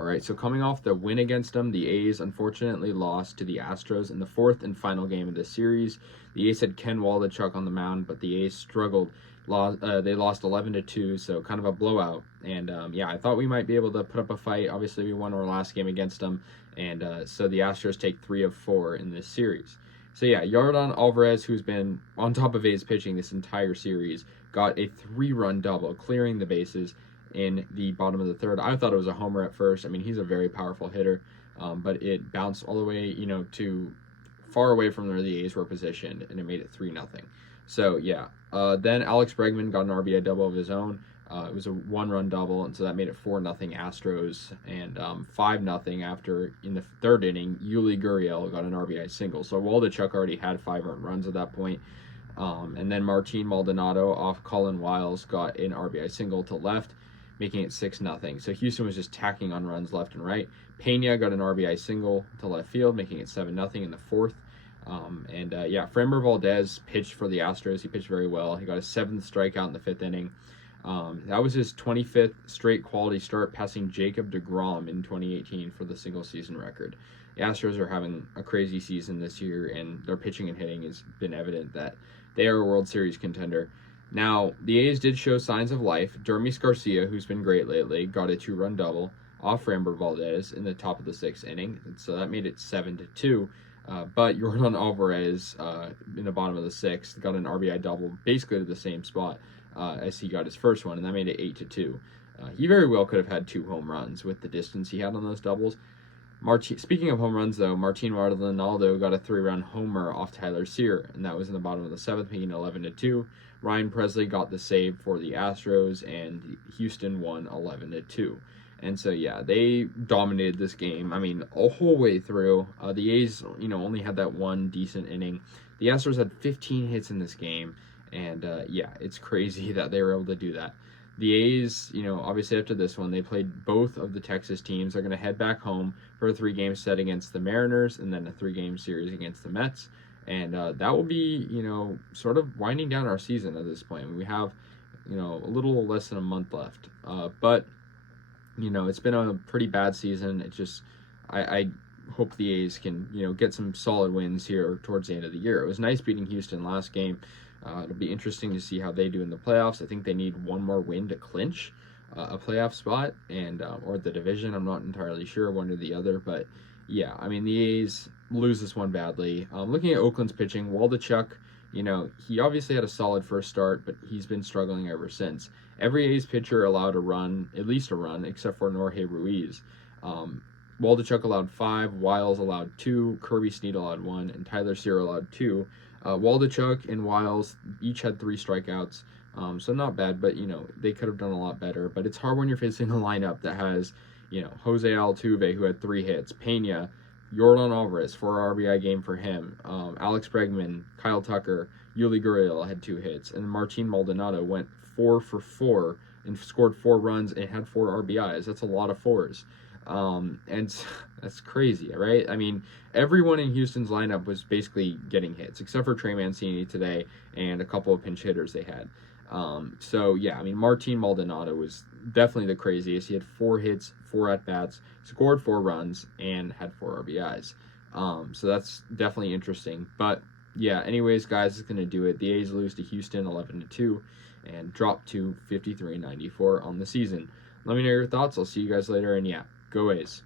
All right, so coming off the win against them, the A's unfortunately lost to the Astros in the fourth and final game of the series. The A's had Ken Waldichuk on the mound, but the A's struggled. They lost 11-2, so kind of a blowout. And yeah, I thought we might be able to put up a fight. Obviously, we won our last game against them, and so the Astros take 3 of 4 in this series. So yeah, Yordan Alvarez, who's been on top of A's pitching this entire series, got a 3-run double, clearing the bases in the bottom of the third. I thought it was a homer at first. I mean, he's a very powerful hitter, but it bounced all the way, to far away from where the A's were positioned, and it made it 3-0. So yeah, then Alex Bregman got an RBI double of his own. It was a 1-run double, and so that made it 4-0 Astros, and 5-0 after, in the third inning, Yuli Gurriel got an RBI single. So Waldichuk already had 5 earned runs at that point. And then Martin Maldonado off Colin Wiles got an RBI single to left, making it 6-0. So Houston was just tacking on runs left and right. Pena got an RBI single to left field, making it 7-0 in the fourth. Yeah, Framber Valdez pitched for the Astros. He pitched very well. He got a 7th strikeout in the 5th inning. That was his 25th straight quality start, passing Jacob deGrom in 2018 for the single-season record. The Astros are having a crazy season this year, and their pitching and hitting has been evident that they are a World Series contender. Now, the A's did show signs of life. Dermis Garcia, who's been great lately, got a 2-run double off Framber Valdez in the top of the 6th inning, and so that made it 7-2. But Yordan Alvarez in the bottom of the 6th got an RBI double basically to the same spot as he got his first one, and that made it 8-2. He very well could have had 2 home runs with the distance he had on those doubles. Speaking of home runs, though, Martin Maldonado got a 3-run homer off Tyler Sear, and that was in the bottom of the 7th, making 11-2. Ryan Presley got the save for the Astros, and Houston won 11-2. And so, yeah, they dominated this game. I mean, a whole way through. The A's, only had that one decent inning. The Astros had 15 hits in this game, and yeah, it's crazy that they were able to do that. The A's, obviously after this one, they played both of the Texas teams. They're going to head back home for a 3-game set against the Mariners and then a 3-game series against the Mets. And that will be, sort of winding down our season at this point. We have, a little less than a month left. But, it's been a pretty bad season. It just, I hope the A's can, get some solid wins here towards the end of the year. It was nice beating Houston last game. It'll be interesting to see how they do in the playoffs. I think they need one more win to clinch a playoff spot and or the division. I'm not entirely sure, one or the other. But, yeah, I mean, the A's lose this one badly. Looking at Oakland's pitching, Waldichuk, he obviously had a solid first start, but he's been struggling ever since. Every A's pitcher allowed a run, at least a run, except for Jorge Ruiz. Waldichuk allowed 5, Wiles allowed 2, Kirby Snead allowed 1, and Tyler Sear allowed 2. Waldichuk and Wiles each had 3 strikeouts, so not bad, but, they could have done a lot better. But it's hard when you're facing a lineup that has, Jose Altuve, who had 3 hits, Pena, Yordan Alvarez, 4 RBI game for him, Alex Bregman, Kyle Tucker, Yuli Gurriel had 2 hits, and Martin Maldonado went 4 for 4 and scored 4 runs and had 4 RBIs. That's a lot of 4s. And that's crazy, right? I mean, everyone in Houston's lineup was basically getting hits, except for Trey Mancini today and a couple of pinch hitters they had. So, yeah, I mean, Martin Maldonado was definitely the craziest. He had 4 hits, 4 at-bats, scored 4 runs, and had 4 RBIs. So that's definitely interesting. But, yeah, anyways, guys, it's going to do it. The A's lose to Houston 11-2 and drop to 53-94 on the season. Let me know your thoughts. I'll see you guys later, and yeah, go A's.